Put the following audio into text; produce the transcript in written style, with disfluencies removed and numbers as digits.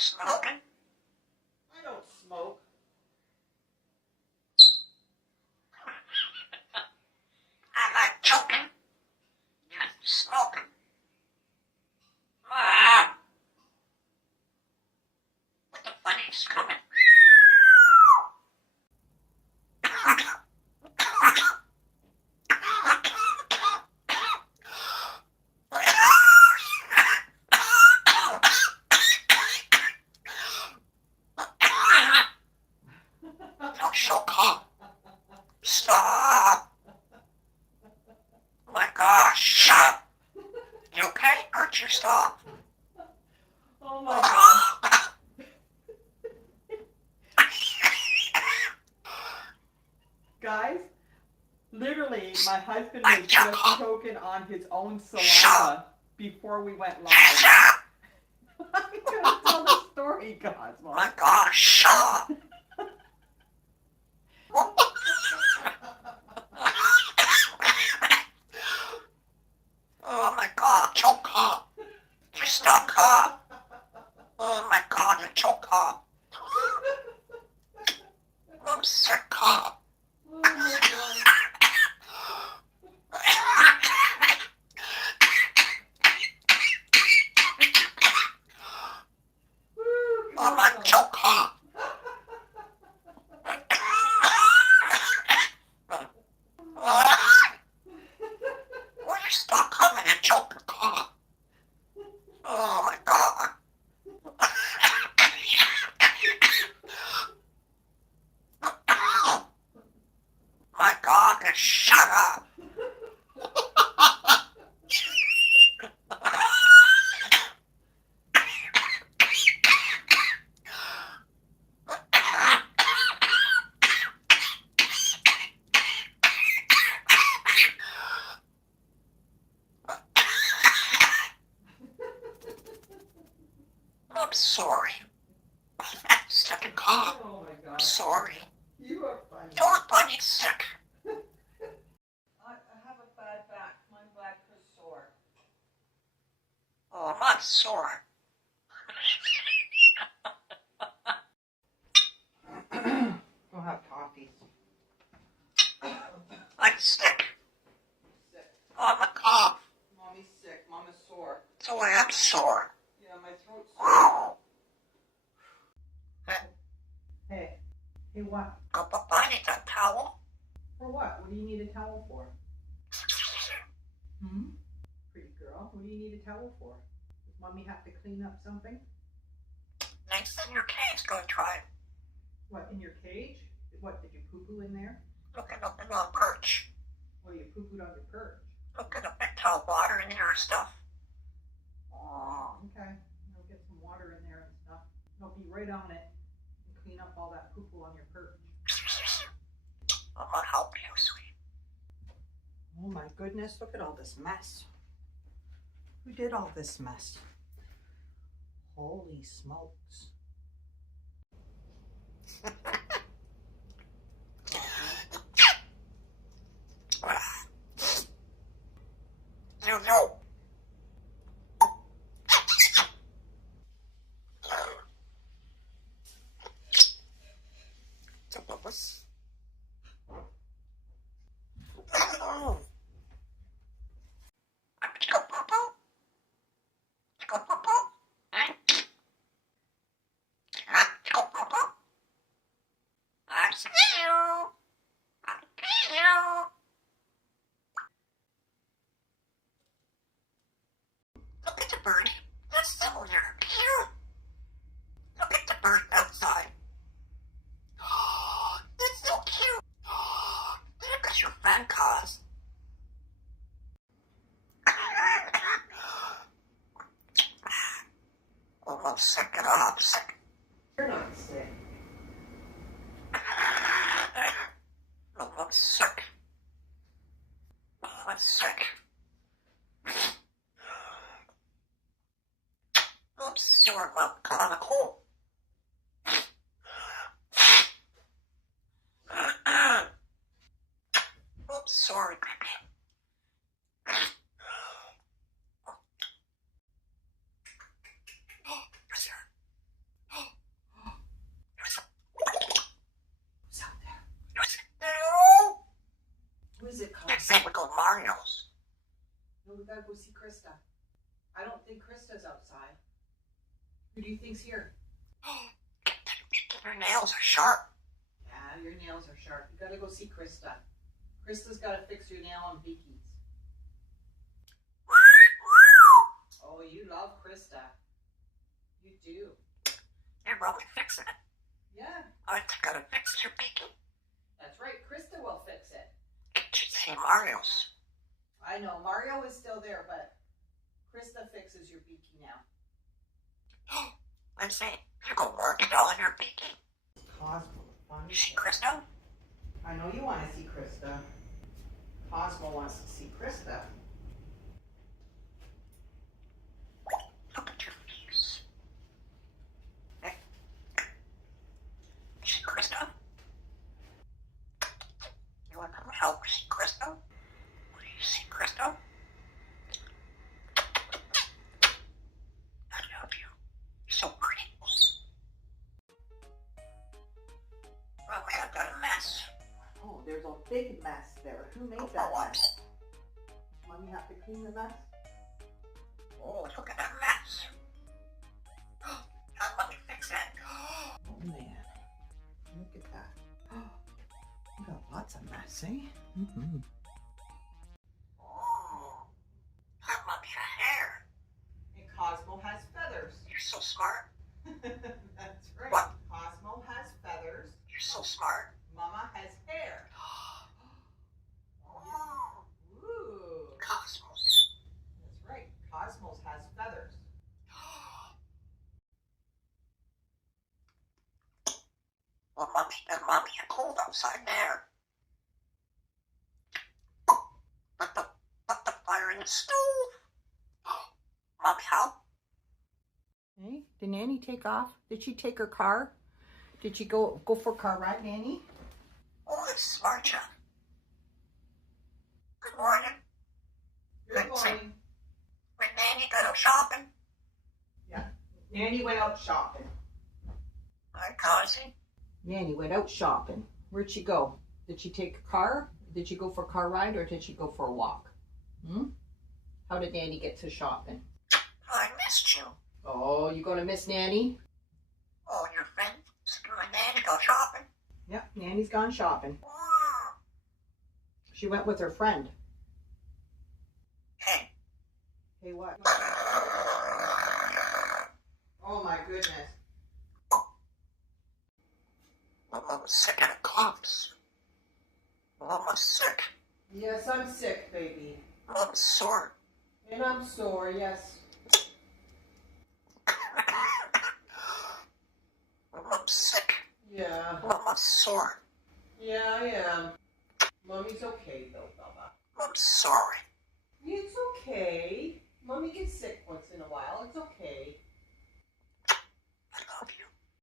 Smoking? I don't smoke. I like choking. Not smoking. Ah! What the fuck is coming? Don't choke up. Stop. Oh my gosh, shut. You okay? Aren't you stop? Oh my god. Guys, literally, my husband was just choking on his own saliva before we went live. I'm gonna tell the story, Cosmo. Oh my gosh, shut. Oh my god, choke up. You stuck up. Oh my god, you choke up. I'm sick up. Oh my god. Oh my choke up. Will you stop coming and choke the car? Oh my god. My god, just shut up. I'm sorry. I'm stuck in car. Oh my I'm god. sorry. You are funny. You're funny sick. I have a bad back. My back is sore. Oh, I'm not sore. Go have coffee. I'm sick. Sick. Oh my god. Mommy's sick. Mom is sore. So I am sore. Yeah, my throat's sore. Hey. Hey, what? I need a towel. For what? What do you need a towel for? Pretty girl. What do you need a towel for? Does mommy have to clean up something? Nice in your cage, go try. What, in your cage? What, did you poo-poo in there? Looking up in on perch. Oh, you poo-pooed on your perch. Looking up at towel water in your stuff. Oh. Okay. I'll get some water in there and stuff. I'll be right on it and clean up all that poo-poo on your perch. I'm gonna help you, sweet. Oh my goodness, look at all this mess. Who did all this mess? Holy smokes. You know. Oh. Go poo-poo. Go poo-poo. Go poo-poo. I see you. I see you. Look at the bird. That's so cute. Look at the bird outside. That's so cute. Look at your fan cars. Oh, I'm sick. I'm sick. You're not sick. Oh, I'm sick. Oh, I'm sick. I'm sure I'm kind of cool. I'm sorry, baby. Oh, is it, They Cosmo? said we go to Mario's. No, we gotta go see Krista. I don't think Krista's outside. Who do you think's here? Her nails are sharp. Yeah, your nails are sharp. You gotta go see Krista. Krista's gotta fix your nail and beakies. Oh, you love Krista. You do. They're probably fixing it. Yeah, I think I gotta fix your beaking. that's right. Krista will fix it. Should see Mario's. I know, Mario is still there, but Krista fixes your beaky now. I'm saying, you go work it all in your beaking. Cosmo, funny. You see Krista? I know you want to see Krista. Cosmo wants to see Krista. Look at your face. Hey. You see Krista? You want to come help see Krista? Do you see Krista? I love you. You're so pretty. Well, we have got a mess. Oh, there's a big mess there. Who made that mess? Mommy have to clean the mess? Oh, look at that mess. How about we fix that? Oh man, look at that. We got lots of mess, eh? Mm-hmm. Oh, how about your hair? And Cosmo has feathers. You're so smart. That's right. What? Cosmo has feathers. You're so smart. Mama has hair. Oh, Ooh. Cosmos. That's right. Cosmos has feathers. Well, mommy, a cold outside there. Put the fire in the stove. Mommy, how? Hey, did Nanny take off? Did she take her car? Did she go for a car ride, Nanny? Oh, that's smart, John. Good morning. Good morning. When Nanny got out shopping, Nanny went out shopping. hi, Cozy. Nanny went out shopping. Where'd she go? Did she take a car? Did she go for a car ride or did she go for a walk? How did Nanny get to shopping? I missed you. Oh, you gonna miss Nanny? Oh, your friend said my Nanny go shopping. Yep, Nanny's gone shopping. Oh. She went with her friend. Hey. Hey, what? Oh my goodness. Mama's sick of the coughs. Mama's sick. Yes, I'm sick, baby. Mama's sore. And I'm sore, yes. Mama's sick. Yeah. Mama's sore. Yeah, I am. Mommy's okay though, Baba. I'm sorry. It's okay. Mommy gets sick once in a while. It's okay.